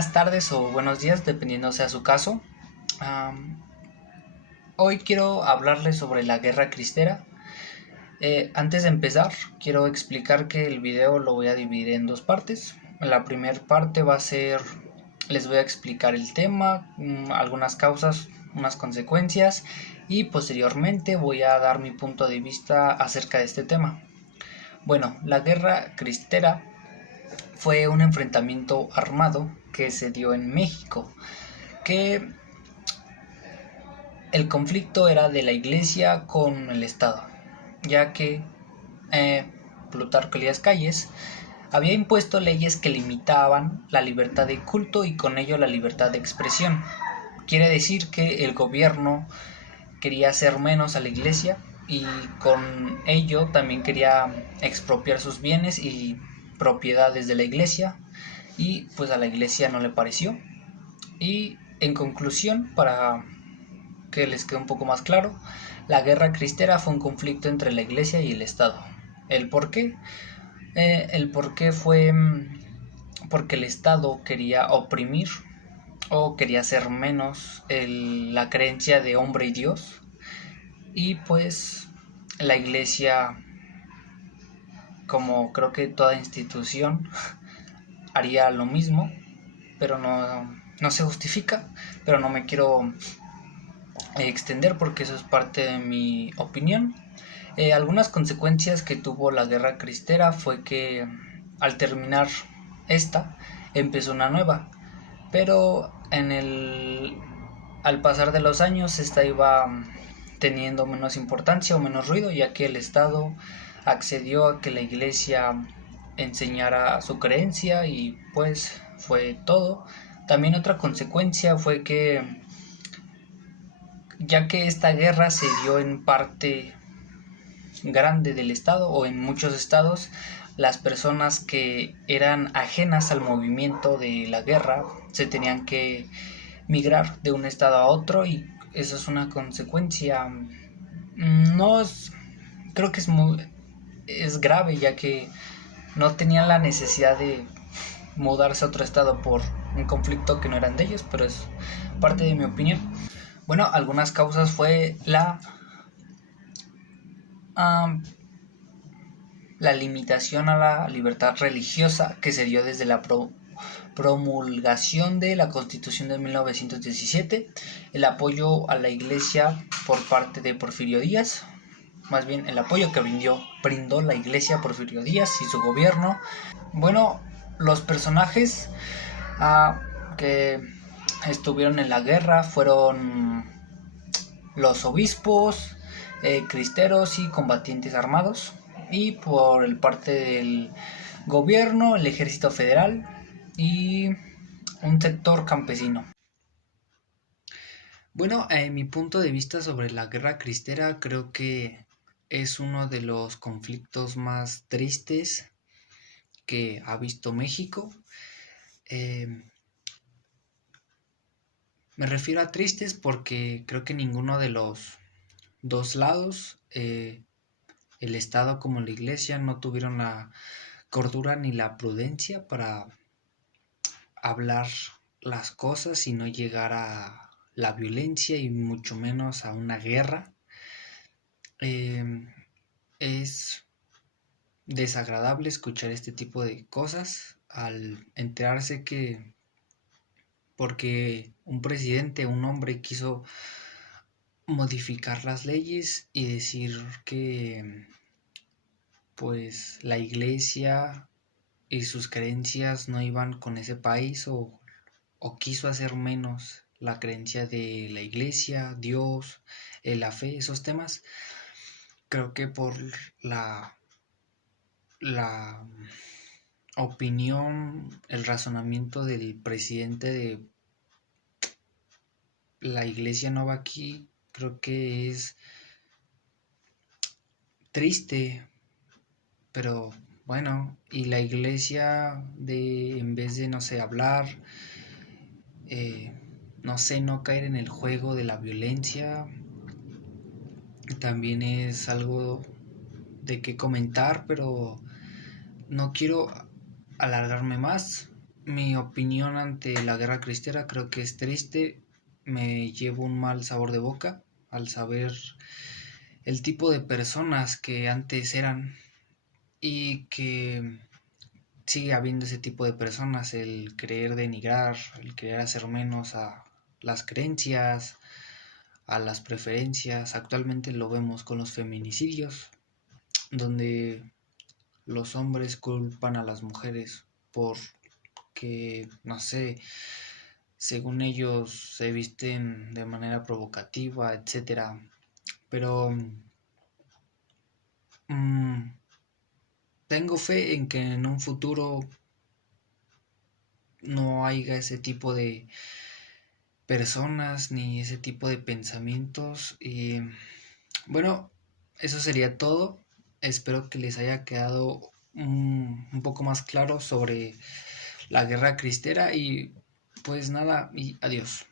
buenas tardes o buenos días, dependiendo sea su caso. Hoy quiero hablarles sobre la Guerra Cristera. Antes de empezar, quiero explicar que el video lo voy a dividir en dos partes. La primera parte va a ser, les voy a explicar el tema, algunas causas, unas consecuencias y posteriormente voy a dar mi punto de vista acerca de este tema. Bueno, la Guerra Cristera fue un enfrentamiento armado que se dio en México, que el conflicto era de la Iglesia con el Estado, ya que Plutarco Elías Calles había impuesto leyes que limitaban la libertad de culto y con ello la libertad de expresión. Quiere decir que el gobierno quería hacer menos a la Iglesia y con ello también quería expropiar sus bienes y propiedades de la Iglesia, y pues a la Iglesia no le pareció. Y en conclusión, para que les quede un poco más claro, la Guerra Cristera fue un conflicto entre la Iglesia y el Estado. ¿El por qué? El por qué fue porque el Estado quería oprimir o quería hacer menos la creencia de hombre y Dios, y pues la Iglesia, como creo que toda institución, haría lo mismo, pero no se justifica, pero no me quiero extender porque eso es parte de mi opinión. Algunas consecuencias que tuvo la Guerra Cristera fue que al terminar esta empezó una nueva, pero al pasar de los años esta iba teniendo menos importancia o menos ruido, ya que el Estado accedió a que la Iglesia enseñara su creencia y pues fue todo. También otra consecuencia fue que, ya que esta guerra se dio en parte grande del estado o en muchos estados, las personas que eran ajenas al movimiento de la guerra se tenían que migrar de un estado a otro, y eso es una consecuencia, no es, creo que es grave, ya que no tenían la necesidad de mudarse a otro estado por un conflicto que no eran de ellos, pero es parte de mi opinión. Bueno, algunas causas fue la limitación a la libertad religiosa que se dio desde la promulgación de la Constitución de 1917, el apoyo a la Iglesia por parte de Porfirio Díaz, más bien el apoyo que brindó la Iglesia a Porfirio Díaz y su gobierno. Bueno, los personajes que estuvieron en la guerra fueron los obispos, cristeros y combatientes armados, y por el parte del gobierno, el ejército federal y un sector campesino. Bueno, mi punto de vista sobre la Guerra Cristera, creo que es uno de los conflictos más tristes que ha visto México. Me refiero a tristes porque creo que ninguno de los dos lados, el Estado como la Iglesia, no tuvieron la cordura ni la prudencia para hablar las cosas y no llegar a la violencia y mucho menos a una guerra. Es desagradable escuchar este tipo de cosas al enterarse que porque un presidente, un hombre, quiso modificar las leyes y decir que pues la Iglesia y sus creencias no iban con ese país, o quiso hacer menos la creencia de la Iglesia, Dios, la fe, esos temas. Creo que por la opinión, el razonamiento del presidente de la Iglesia no va aquí, creo que es triste, pero bueno, y la Iglesia, en vez de, no sé, hablar, no sé, no caer en el juego de la violencia, también es algo de qué comentar, pero no quiero alargarme más. Mi opinión ante la guerra cristera creo que es triste, me llevo un mal sabor de boca al saber el tipo de personas que antes eran y que sigue habiendo ese tipo de personas, el querer denigrar, el querer hacer menos a las creencias, a las preferencias. Actualmente lo vemos con los feminicidios, donde los hombres culpan a las mujeres por que, no sé, según ellos se visten de manera provocativa, etcétera. Pero mmm, tengo fe en que en un futuro no haya ese tipo de personas ni ese tipo de pensamientos. Y bueno, eso sería todo. Espero que les haya quedado un poco más claro sobre la guerra cristera y pues nada, y adiós.